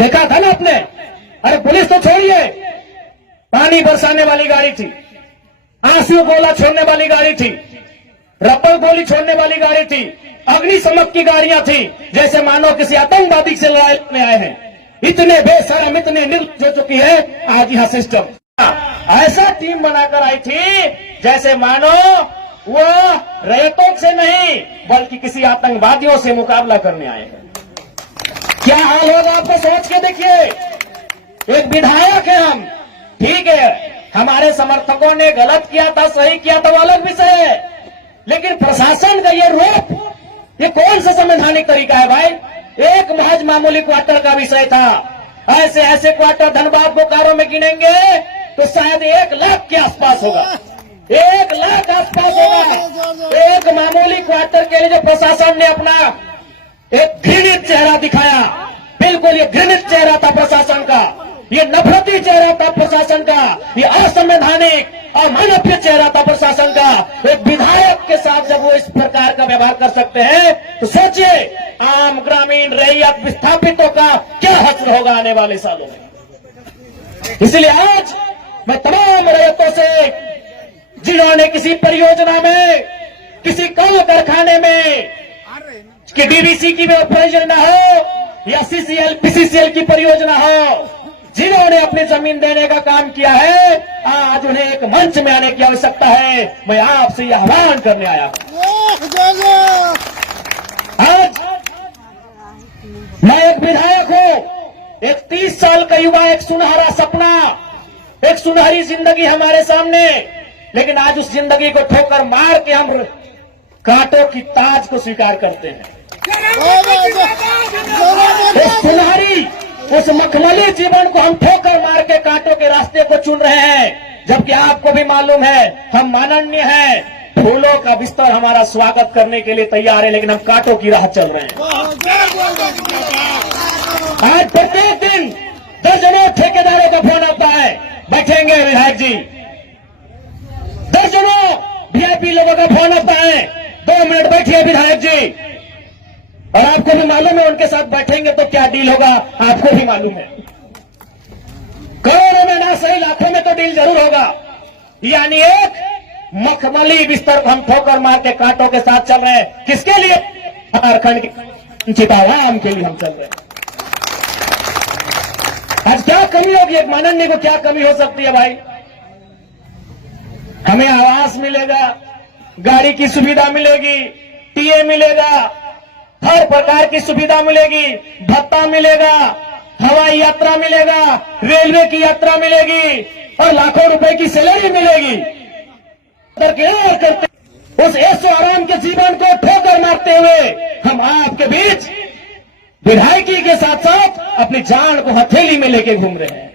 देखा था ना आपने। अरे पुलिस तो छोड़िए, पानी बरसाने वाली गाड़ी थी, आंसू गोला छोड़ने वाली गाड़ी थी, रबर गोली छोड़ने वाली गाड़ी थी, अग्निशमक की गाड़ियां थी, जैसे मानो किसी आतंकवादी से लड़ाई में आए हैं। इतने बेशरम, इतने निर्लज्ज हो चुकी है आज यहां सिस्टम। ऐसा टीम बनाकर आई थी जैसे मानो वो रैयतों से नहीं बल्कि किसी आतंकवादियों से मुकाबला करने आए हैं। क्या हाल होगा आपको सोच के देखिए। एक विधायक है हम, ठीक है, हमारे समर्थकों ने गलत किया था, सही किया था, वो अलग विषय है, लेकिन प्रशासन का ये रूप, ये कौन सा संवैधानिक तरीका है भाई। एक महज मामूली क्वार्टर का विषय था, ऐसे ऐसे क्वार्टर धनबाद बोकारो में गिनेंगे तो शायद 1 लाख के आसपास होगा, 1 लाख आसपास होगा। एक मामूली क्वार्टर के लिए जो प्रशासन ने अपना एक घृणित चेहरा दिखाया, बिल्कुल ये घृणित चेहरा था प्रशासन का, ये नफरती चेहरा था प्रशासन का, ये असंवैधानिक अमानवीय चेहरा था प्रशासन का। एक विधायक के साथ जब वो इस प्रकार का व्यवहार कर सकते हैं तो सोचिए आम ग्रामीण रैयत विस्थापितों का क्या हश्र होगा आने वाले सालों में। इसलिए आज मैं तमाम रैयतों से जिन्होंने किसी परियोजना में, किसी कल कारखाने में कि डीवीसी की परियोजना हो या सीसीएल पीसीसीएल की परियोजना हो, जिन्होंने अपनी जमीन देने का काम किया है, आज उन्हें एक मंच में आने की आवश्यकता है। मैं आपसे यह आह्वान करने आया हूं। आज मैं एक विधायक हूं, एक 30 साल का युवा, एक सुनहरा सपना, एक सुनहरी जिंदगी हमारे सामने, लेकिन आज उस जिंदगी को ठोकर मार के हम कांटों की ताज को स्वीकार करते हैं। उस सुनहरी, उस मखमली जीवन को हम ठोकर मार के कांटों के रास्ते को चुन रहे हैं, जबकि आपको भी मालूम है हम माननीय हैं, फूलों का बिस्तर हमारा स्वागत करने के लिए तैयार है, लेकिन हम कांटों की राह चल रहे हैं। आज प्रत्येक दिन दर्जनों ठेकेदारों का फोन आता है, बैठेंगे विधायक जी, दर्जनों वीआईपी लोगों का फोन आता है, 2 मिनट बैठिए विधायक जी, और आपको भी मालूम है उनके साथ बैठेंगे तो क्या डील होगा, आपको भी मालूम है। करोड़ों में ना सही लाखों में तो डील जरूर होगा। यानी एक मखमली बिस्तर को हम ठोकर मार के कांटों के साथ चल रहे हैं। किसके लिए? झारखंड के चितावाम के लिए हम चल रहे हैं। आज क्या कमी होगी, एक माननीय को क्या कमी हो सकती है भाई। हमें आवास मिलेगा, गाड़ी की सुविधा मिलेगी, टीए मिलेगा, हर प्रकार की सुविधा मिलेगी, भत्ता मिलेगा, हवाई यात्रा मिलेगा, रेलवे की यात्रा मिलेगी और लाखों रुपए की सैलरी मिलेगी। करते उस ऐशो आराम के जीवन को ठोकर मारते हुए हम आपके बीच विधायकी के साथ साथ अपनी जान को हथेली में लेके घूम रहे हैं।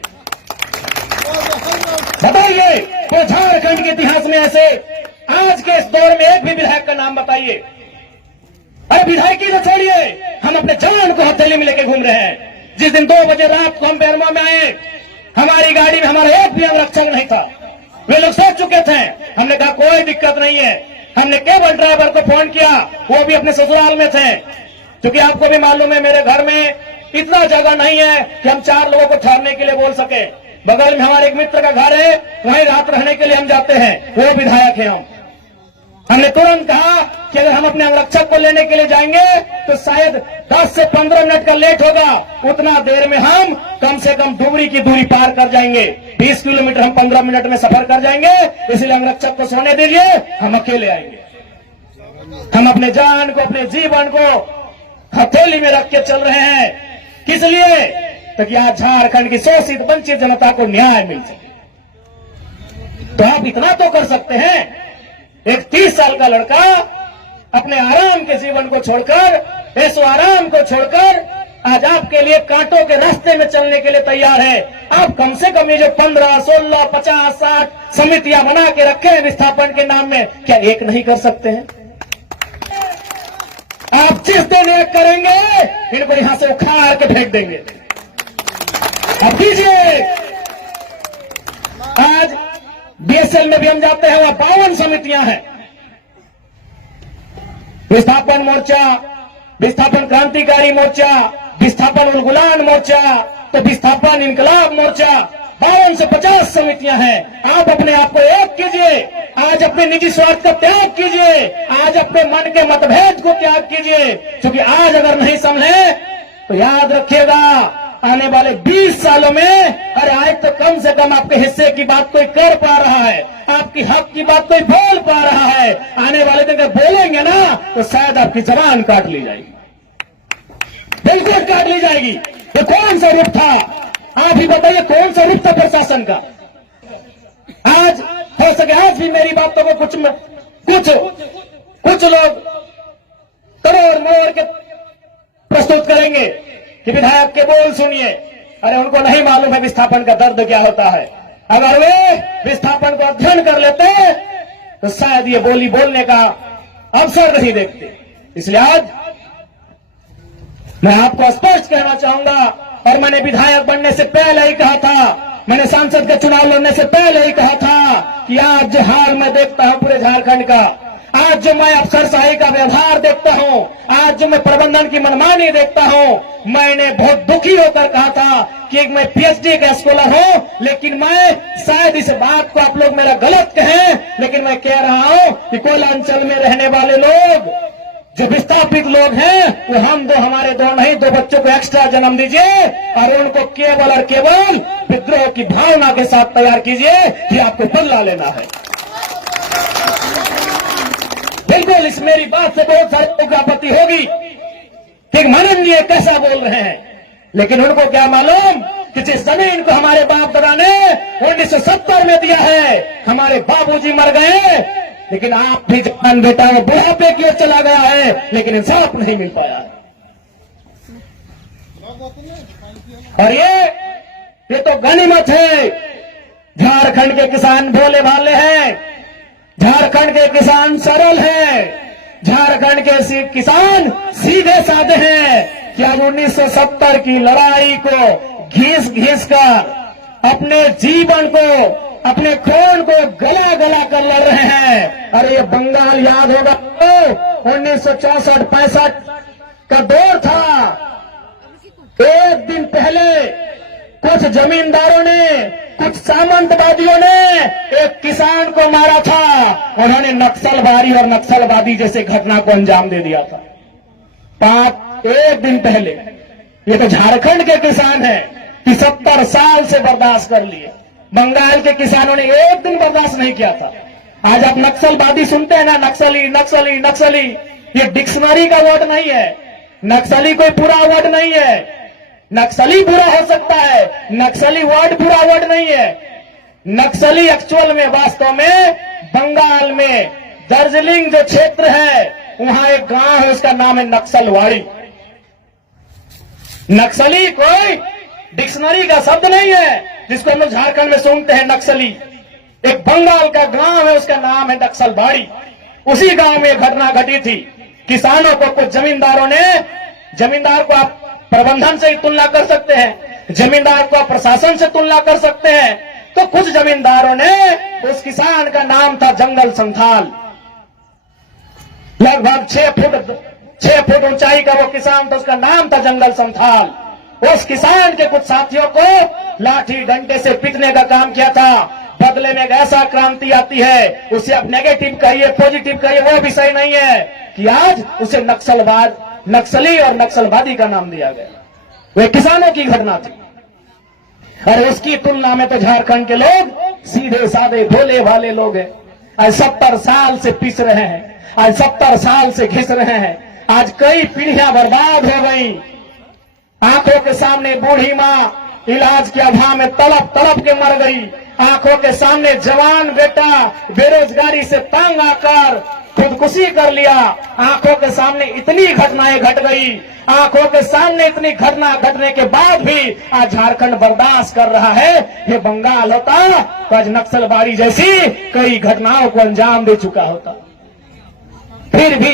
बताइए तो झारखंड के इतिहास में ऐसे आज के इस दौर में एक भी विधायक का नाम बताइए। अरे विधायकी तो छोड़िए, हम अपने जान को हथेली में लेके घूम रहे हैं। जिस दिन 2 बजे रात को हम बेरमा में आए, हमारी गाड़ी में हमारा एक भी अंगरक्षक नहीं था। वे लोग सोच चुके थे, हमने कहा कोई दिक्कत नहीं है। हमने केवल ड्राइवर को फोन किया, वो भी अपने ससुराल में थे, क्योंकि आपको भी मालूम है मेरे घर में इतना जगह नहीं है कि हम 4 लोगों को ठहरने के लिए बोल सके। बगल में हमारे एक मित्र का घर है, वहीं रात रहने के लिए हम जाते हैं, वो विधायक है। हमने तुरंत कहा कि अगर हम अपने अंगरक्षक को लेने के लिए जाएंगे तो शायद 10 से 15 मिनट का लेट होगा, उतना देर में हम कम से कम डुमरी की दूरी पार कर जाएंगे। 20 किलोमीटर हम 15 मिनट में सफर कर जाएंगे, इसलिए अंगरक्षक को सोने दीजिए, हम अकेले आएंगे। हम अपने जान को, अपने जीवन को हथेली में रख के चल रहे हैं। किस लिए? ताकि आज झारखंड की शोषित वंचित जनता को न्याय मिल सके। तो आप इतना तो कर सकते हैं, एक 30 साल का लड़का अपने आराम के जीवन को छोड़कर, ऐसो आराम को छोड़कर आज आपके लिए कांटों के रास्ते में चलने के लिए तैयार है। आप कम से कम ये जो 15, 16, 50, 60 समितियां बना के रखे हैं विस्थापन के नाम में, क्या एक नहीं कर सकते हैं? आप जिस दिन एक करेंगे इनको यहां से उखाड़ के फेंक देंगे। अब कीजिए, आज बीएसएल में भी हम जाते हैं, वहां 52 समितियां हैं। विस्थापन मोर्चा, विस्थापन क्रांतिकारी मोर्चा, विस्थापन उलगुलान मोर्चा, तो विस्थापन इनकलाब मोर्चा 52 से 50 समितियां हैं। आप अपने आप को एक कीजिए, आज अपने निजी स्वार्थ का त्याग कीजिए, आज अपने मन के मतभेद को त्याग कीजिए, क्योंकि आज अगर नहीं समझे तो याद रखिएगा आने वाले 20 सालों में अरे आज तो कम से कम आपके हिस्से की बात कोई कर पा रहा है, आपकी हक की बात कोई बोल पा रहा है, आने वाले दिन जब बोलेंगे ना तो शायद आपकी जबान काट ली जाएगी, बिल्कुल काट ली जाएगी। ये कौन सा रूप था, आप ही बताइए कौन सा रूप था प्रशासन का। आज हो सके आज भी मेरी बातों को कुछ लोग तोड़ मोड़ के प्रस्तुत करेंगे कि विधायक के बोल सुनिए। अरे उनको नहीं मालूम है विस्थापन का दर्द क्या होता है। अगर वे विस्थापन को अध्ययन कर लेते तो शायद ये बोली बोलने का अवसर नहीं देखते। इसलिए आज मैं आपको स्पष्ट कहना चाहूंगा, और मैंने विधायक बनने से पहले ही कहा था, मैंने सांसद का चुनाव लड़ने से पहले ही कहा था कि आज जो हाल मैं देखता हूं पूरे झारखंड का, आज जो मैं अफसरशाही का व्यवहार देखता हूं, आज जो मैं प्रबंधन की मनमानी देखता हूं, मैंने बहुत दुखी होकर कहा था कि मैं पीएचडी का स्कॉलर हूं, लेकिन मैं शायद इस बात को आप लोग मेरा गलत कहें, लेकिन मैं कह रहा हूं कि कोयलांचल में रहने वाले लोग जो विस्थापित लोग हैं वो हम दो हमारे दो नहीं, 2 बच्चों को एक्स्ट्रा जन्म दीजिए और उनको केवल और केवल विद्रोह की भावना के साथ तैयार कीजिए कि आपको बदला लेना है। बिल्कुल इस मेरी बात से बहुत सारे लोगों को आपत्ति होगी कि माननीय कैसा बोल रहे हैं, लेकिन उनको क्या मालूम कि जिस जमीन को हमारे बाप दादा ने 1970 में दिया है, हमारे बाबूजी मर गए, लेकिन आप भी जवान बेटा बुढ़ापे की ओर चला गया है, लेकिन इंसाफ नहीं मिल पाया। और ये तो गनीमत है। झारखंड के किसान भोले भाले हैं, झारखंड के किसान सरल हैं, झारखंड के किसान सीधे साधे हैं। क्या 1970 की लड़ाई को घिस घिस कर अपने जीवन को, अपने खून को गला गला कर लड़ रहे हैं। अरे ये बंगाल याद होगा तो 1964-65 का दौर था। एक दिन पहले कुछ जमींदारों ने, कुछ सामंतवादियों ने एक किसान को मारा था। उन्होंने नक्सलवादी और नक्सलवादी जैसे घटना को अंजाम दे दिया था। एक दिन पहले ये तो झारखंड के किसान हैं कि 70 साल से बर्दाश्त कर लिए। बंगाल के किसानों ने एक दिन बर्दाश्त नहीं किया था। आज आप नक्सलवादी सुनते हैं ना, नक्सली नक्सली नक्सली, ये डिक्शनरी का वर्ड नहीं है। नक्सली कोई बुरा वर्ड नहीं है। नक्सली बुरा हो सकता है, नक्सली वर्ड बुरा वर्ड नहीं है। नक्सली एक्चुअल में वास्तव में बंगाल में दार्जिलिंग जो क्षेत्र है वहां एक गांव है, उसका नाम है नक्सलवाड़ी। नक्सली कोई डिक्शनरी का शब्द नहीं है जिसको हम लोग झारखंड में सुनते हैं नक्सली। एक बंगाल का गांव है, उसका नाम है नक्सलवाड़ी। उसी गांव में घटना घटी थी। किसानों को कुछ जमींदारों ने, जमींदार को आप प्रबंधन से ही तुलना कर सकते हैं, जमींदार को आप प्रशासन से तुलना कर सकते हैं, तो कुछ जमींदारों ने, उस किसान का नाम था जंगल संथाल, लगभग 6 फुट ऊंचाई का वो किसान था, उसका नाम था जंगल संथाल। उस किसान के कुछ साथियों को लाठी डंडे से पीटने का काम किया था। बदले में एक ऐसा क्रांति आती है, उसे आप नेगेटिव कहिए पॉजिटिव कहिए वो भी सही नहीं है, कि आज उसे नक्सलवाद, नक्सली और नक्सलवादी का नाम दिया गया। वे किसानों की घटना थी। और उसकी तुलना में तो झारखंड के लोग सीधे साधे भोले भाले लोग हैं। आज 70 साल से पिस रहे हैं, आज 70 साल से घिस रहे हैं। आज कई पीढ़ियां बर्बाद हो गई। आंखों के सामने बूढ़ी माँ इलाज के अभाव में तड़प तड़प के मर गई। आंखों के सामने जवान बेटा बेरोजगारी से तंग आकर खुदकुशी कर लिया। आंखों के सामने इतनी घटनाएं घट गई। आंखों के सामने इतनी घटना घटने के बाद भी आज झारखंड बर्दाश्त कर रहा है। ये बंगाल होता तो आज नक्सलबाड़ी जैसी कई घटनाओं को अंजाम दे चुका होता। फिर भी